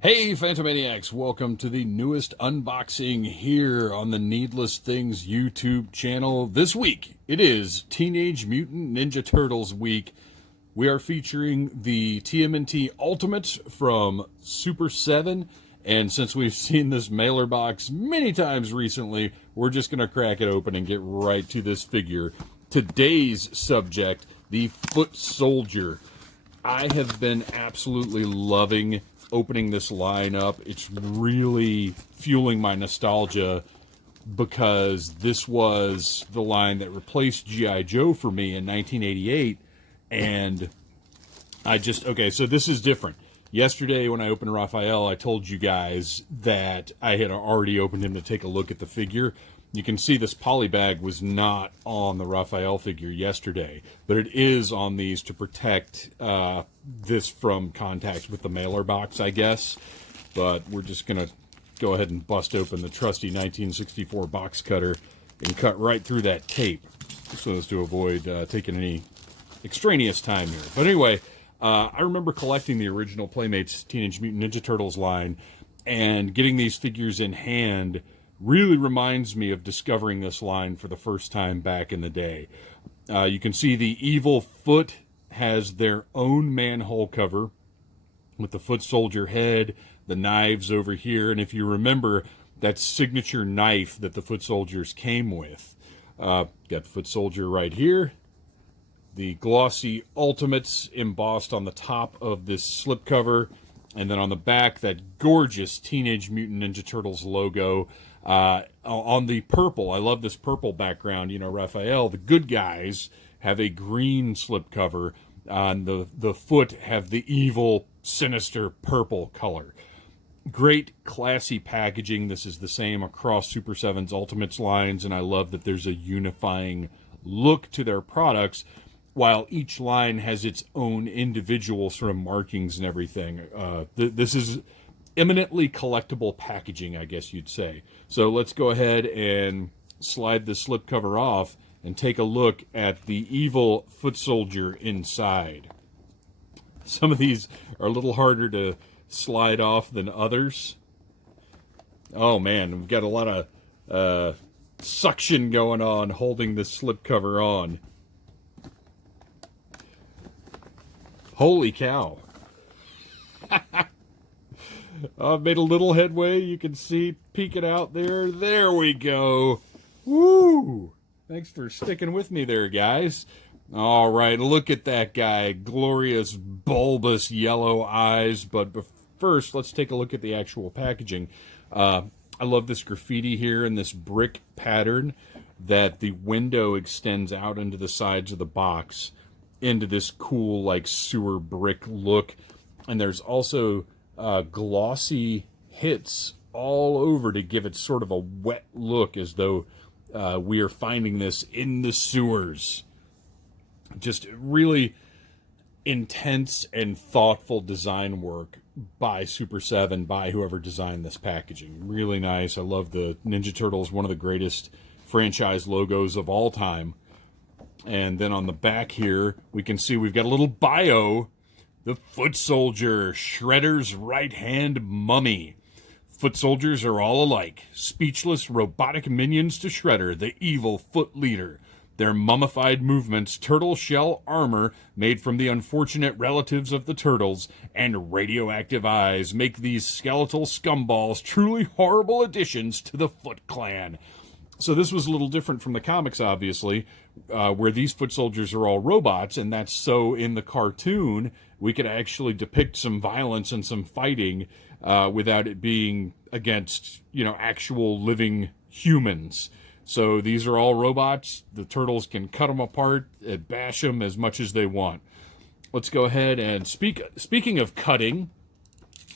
Hey Phantomaniacs, welcome to the newest unboxing here on the Needless Things YouTube channel. This week, it is Teenage Mutant Ninja Turtles week. We are featuring the TMNT Ultimates from Super 7, and since we've seen this mailer box many times recently, we're just going to crack it open and get right to this figure. Today's subject, the Foot Soldier. I have been absolutely loving opening this line up. It's really fueling my nostalgia because this was the line that replaced G.I. Joe for me in 1988. And so this is different. Yesterday when I opened Raphael, I told you guys that I had already opened him to take a look at the figure. You can see this poly bag was not on the Raphael figure yesterday, but it is on these to protect this from contact with the mailer box, I guess. But we're just going to go ahead and bust open the trusty 1964 box cutter and cut right through that tape so as to avoid taking any extraneous time here. But anyway, I remember collecting the original Playmates Teenage Mutant Ninja Turtles line, and getting these figures in hand really reminds me of discovering this line for the first time back in the day. You can see the evil foot has their own manhole cover with the Foot Soldier head, the knives over here, and if you remember that signature knife that the Foot Soldiers came with. Got the Foot Soldier right here. The glossy Ultimates embossed on the top of this slipcover, and then on the back, that gorgeous Teenage Mutant Ninja Turtles logo. On the purple, I love this purple background. You know, Raphael, the good guys have a green slipcover. On the foot have the evil, sinister purple color. Great, classy packaging. This is the same across Super 7's Ultimates lines, and I love that there's a unifying look to their products, while each line has its own individual sort of markings and everything. This is eminently collectible packaging, I guess you'd say. So let's go ahead and slide the slipcover off and take a look at the evil Foot Soldier inside. Some of these are a little harder to slide off than others. Oh man, we've got a lot of suction going on holding this slipcover on. Holy cow. I've made a little headway. You can see peeking out there. There we go. Woo! Thanks for sticking with me there, guys. All right, look at that guy. Glorious, bulbous yellow eyes. But first, let's take a look at the actual packaging. I love this graffiti here and this brick pattern that the window extends out into the sides of the box into this cool, like, sewer brick look. And there's also glossy hits all over to give it sort of a wet look, as though we are finding this in the sewers. Just really intense and thoughtful design work by Super 7, by whoever designed this packaging. Really nice. I love the Ninja Turtles, one of the greatest franchise logos of all time. And then on the back here, we can see we've got a little bio. The Foot Soldier, Shredder's right-hand mummy. Foot Soldiers are all alike. Speechless, robotic minions to Shredder, the evil foot leader. Their mummified movements, turtle shell armor made from the unfortunate relatives of the turtles, and radioactive eyes make these skeletal scumballs truly horrible additions to the Foot Clan. So this was a little different from the comics, obviously, where these Foot Soldiers are all robots, and that's so in the cartoon we could actually depict some violence and some fighting without it being against, you know, actual living humans. So these are all robots. The turtles can cut them apart and bash them as much as they want. Let's go ahead and speaking of cutting,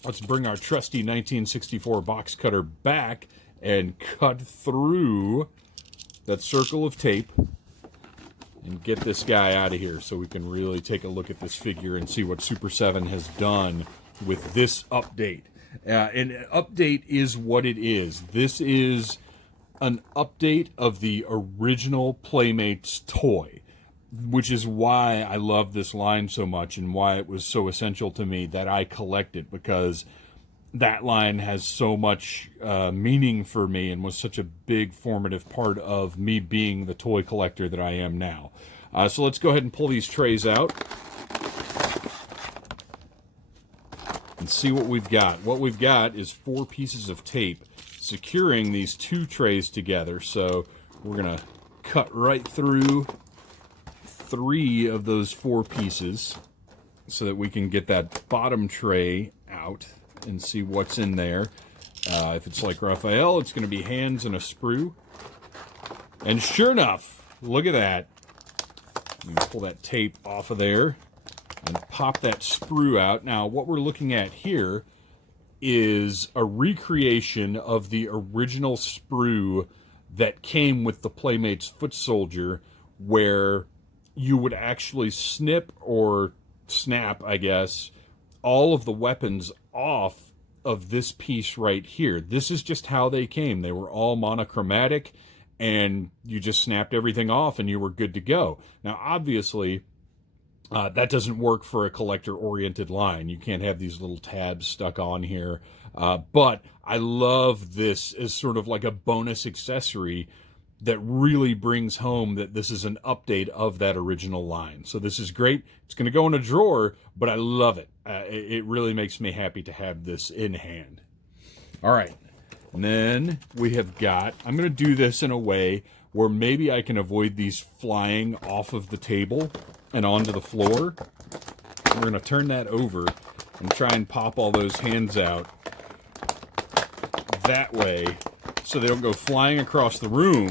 let's bring our trusty 1964 box cutter back and cut through that circle of tape and get this guy out of here so we can really take a look at this figure and see what Super 7 has done with this update. And an update is what it is. This is an update of the original Playmates toy, which is why I love this line so much and why it was so essential to me that I collect it, because that line has so much meaning for me and was such a big formative part of me being the toy collector that I am now. So let's go ahead and pull these trays out and see what we've got. What we've got is 4 pieces of tape securing these 2 trays together. So we're going to cut right through 3 of those 4 pieces so that we can get that bottom tray out and see what's in there. If it's like Raphael, it's going to be hands and a sprue. And sure enough, look at that. I'm going to pull that tape off of there and pop that sprue out. Now, what we're looking at here is a recreation of the original sprue that came with the Playmates Foot Soldier, where you would actually snip or snap, I guess, all of the weapons off of this piece right here. This is just how they came. They were all monochromatic, and you just snapped everything off and you were good to go. Now, obviously, that doesn't work for a collector-oriented line. You can't have these little tabs stuck on here. But I love this as sort of like a bonus accessory that really brings home that this is an update of that original line. So this is great. It's going to go in a drawer, but I love it. It really makes me happy to have this in hand. All right. And then we have got, I'm going to do this in a way where maybe I can avoid these flying off of the table and onto the floor. We're going to turn that over and try and pop all those hands out that way so they don't go flying across the room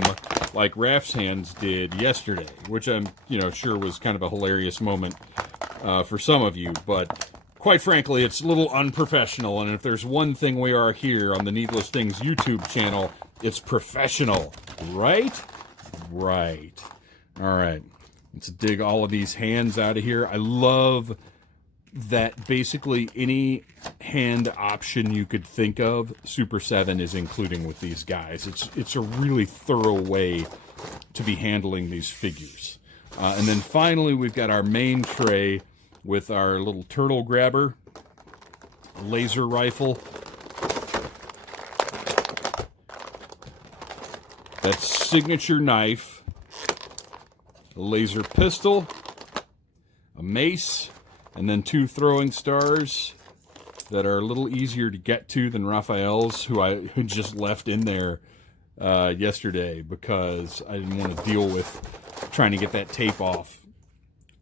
like Raph's hands did yesterday, which I'm, sure was kind of a hilarious moment for some of you, but quite frankly, it's a little unprofessional, and if there's one thing we are here on the Needless Things YouTube channel, it's professional, right? Right. All right. Let's dig all of these hands out of here. I love that basically any hand option you could think of, Super 7 is including with these guys. It's a really thorough way to be handling these figures. And then finally, we've got our main tray with our little turtle grabber, laser rifle. That signature knife, a laser pistol, a mace, and then 2 throwing stars that are a little easier to get to than Raphael's, who just left in there yesterday because I didn't want to deal with trying to get that tape off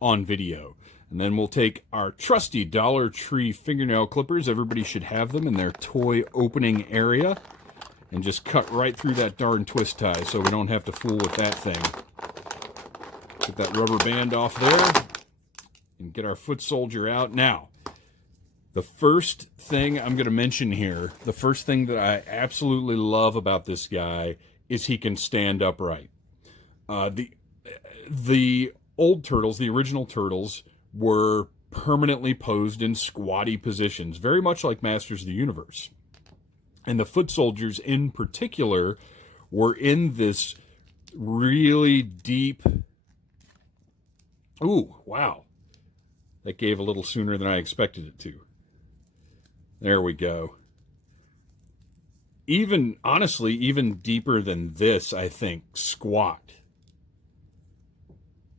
on video. And then we'll take our trusty Dollar Tree fingernail clippers. Everybody should have them in their toy opening area. And just cut right through that darn twist tie so we don't have to fool with that thing. Get that rubber band off there and get our foot soldier out. Now, the first thing I'm going to mention here, the first thing that I absolutely love about this guy is he can stand upright. The old turtles, the original turtles, were permanently posed in squatty positions, very much like Masters of the Universe. And the foot soldiers in particular were in this really deep... Ooh, wow. That gave a little sooner than I expected it to. There we go. Honestly, even deeper than this, I think, squat.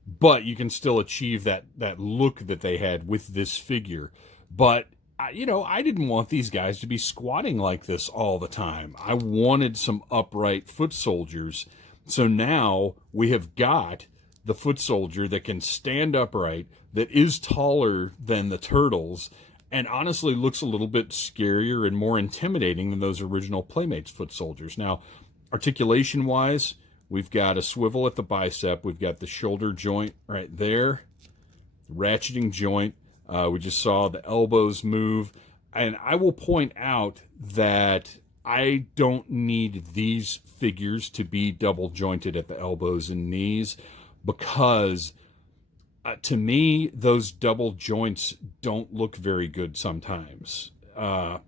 But you can still achieve that look that they had with this figure. But, I didn't want these guys to be squatting like this all the time. I wanted some upright foot soldiers. So now we have got the foot soldier that can stand upright, that is taller than the turtles, and honestly looks a little bit scarier and more intimidating than those original Playmates foot soldiers. Now, articulation-wise, we've got a swivel at the bicep. We've got the shoulder joint right there, ratcheting joint. We just saw the elbows move. And I will point out that I don't need these figures to be double jointed at the elbows and knees because to me, those double joints don't look very good sometimes. A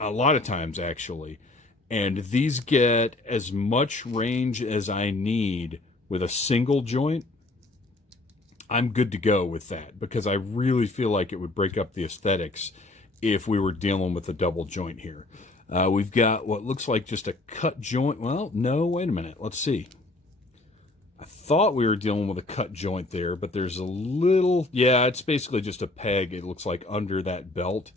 lot of times, actually. And these get as much range as I need with a single joint. I'm good to go with that because I really feel like it would break up the aesthetics if we were dealing with a double joint here. We've got what looks like just a cut joint. Well, no, wait a minute. Let's see. I thought we were dealing with a cut joint there, but there's a little, yeah, it's basically just a peg, it looks like, under that belt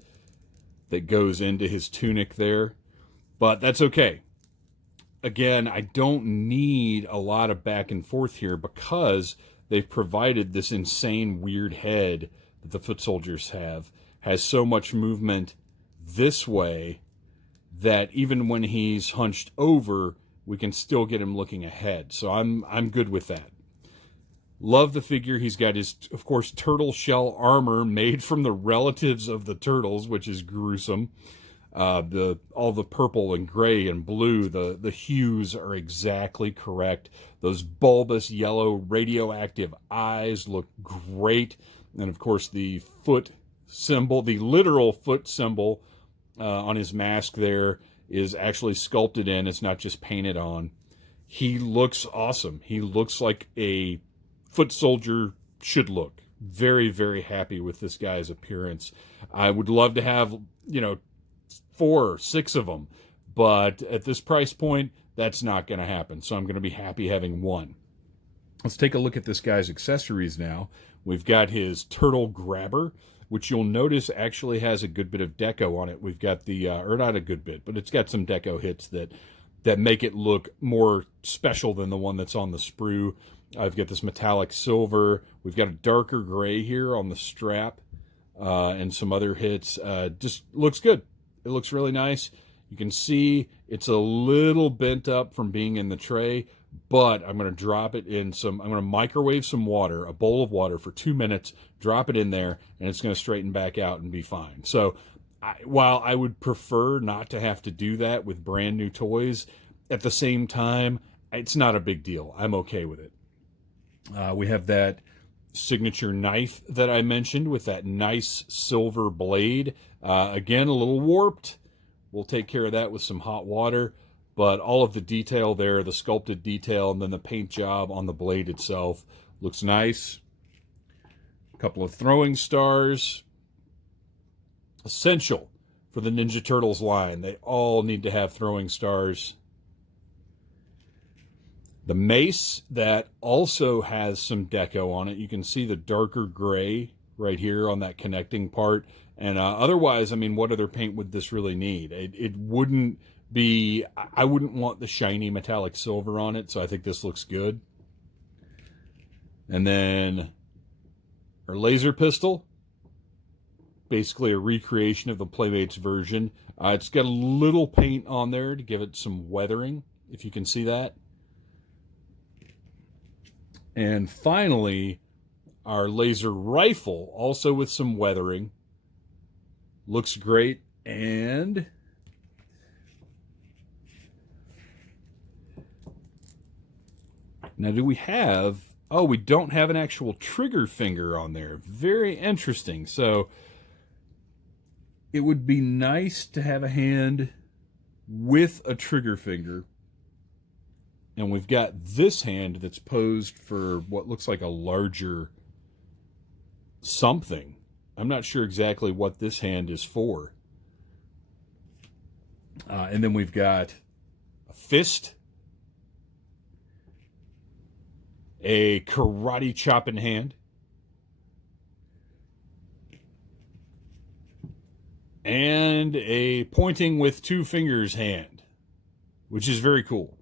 that goes into his tunic there. But that's okay. Again, I don't need a lot of back and forth here because they've provided this insane weird head that the foot soldiers have, has so much movement this way that even when he's hunched over, we can still get him looking ahead. So I'm good with that. Love the figure. He's got his, of course, turtle shell armor made from the relatives of the turtles, which is gruesome. All the purple and gray and blue, the hues are exactly correct. Those bulbous yellow radioactive eyes look great. And of course the foot symbol, the literal foot symbol on his mask there is actually sculpted in. It's not just painted on. He looks awesome. He looks like a foot soldier should look. Very, very happy with this guy's appearance. I would love to have, 4 or 6 of them, but at this price point, that's not going to happen. So I'm going to be happy having 1. Let's take a look at this guy's accessories now. We've got his turtle grabber, which you'll notice actually has a good bit of deco on it. We've got the, or not a good bit, but it's got some deco hits that make it look more special than the one that's on the sprue. I've got this metallic silver. We've got a darker gray here on the strap and some other hits. Just looks good. It looks really nice. You can see it's a little bent up from being in the tray, but I'm going to drop it in I'm going to microwave some water, a bowl of water for 2 minutes, drop it in there, and it's going to straighten back out and be fine. So while I would prefer not to have to do that with brand new toys, at the same time, it's not a big deal. I'm okay with it. We have that signature knife that I mentioned with that nice silver blade. Again, a little warped. We'll take care of that with some hot water. But all of the detail there, the sculpted detail, and then the paint job on the blade itself looks nice. A couple of throwing stars. Essential for the Ninja Turtles line. They all need to have throwing stars. The mace that also has some deco on it. You can see the darker gray right here on that connecting part. And otherwise, I mean, what other paint would this really need? It wouldn't be, I wouldn't want the shiny metallic silver on it, so I think this looks good. And then our laser pistol, basically a recreation of the Playmates version. It's got a little paint on there to give it some weathering, if you can see that. And finally, our laser rifle, also with some weathering. Looks great. And now do we have, oh, we don't have an actual trigger finger on there. Very interesting. So it would be nice to have a hand with a trigger finger. And we've got this hand that's posed for what looks like a larger something. I'm not sure exactly what this hand is for. And then we've got a fist, a karate chopping hand, and a pointing with 2 fingers hand, which is very cool.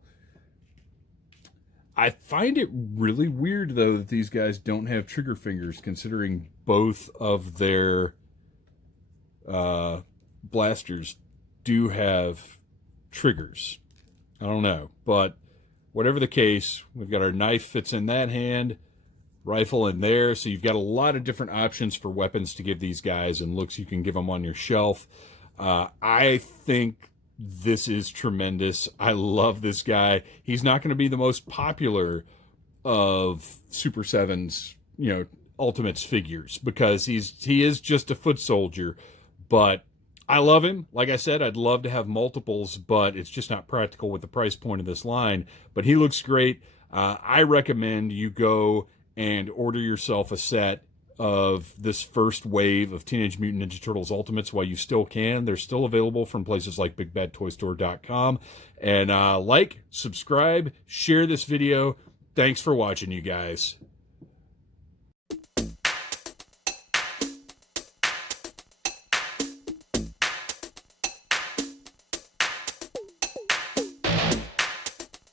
I find it really weird, though, that these guys don't have trigger fingers, considering both of their blasters do have triggers. I don't know, but whatever the case, we've got our knife fits in that hand, rifle in there, so you've got a lot of different options for weapons to give these guys, and looks you can give them on your shelf. I think this is tremendous. I love this guy. He's not going to be the most popular of Super 7's, Ultimates figures, because he is just a foot soldier, but I love him. Like I said, I'd love to have multiples, but it's just not practical with the price point of this line. But he looks great. I recommend you go and order yourself a set. of this first wave of Teenage Mutant Ninja Turtles Ultimates while you still can. They're still available from places like BigBadToyStore.com. And like, subscribe, share this video. Thanks for watching, you guys.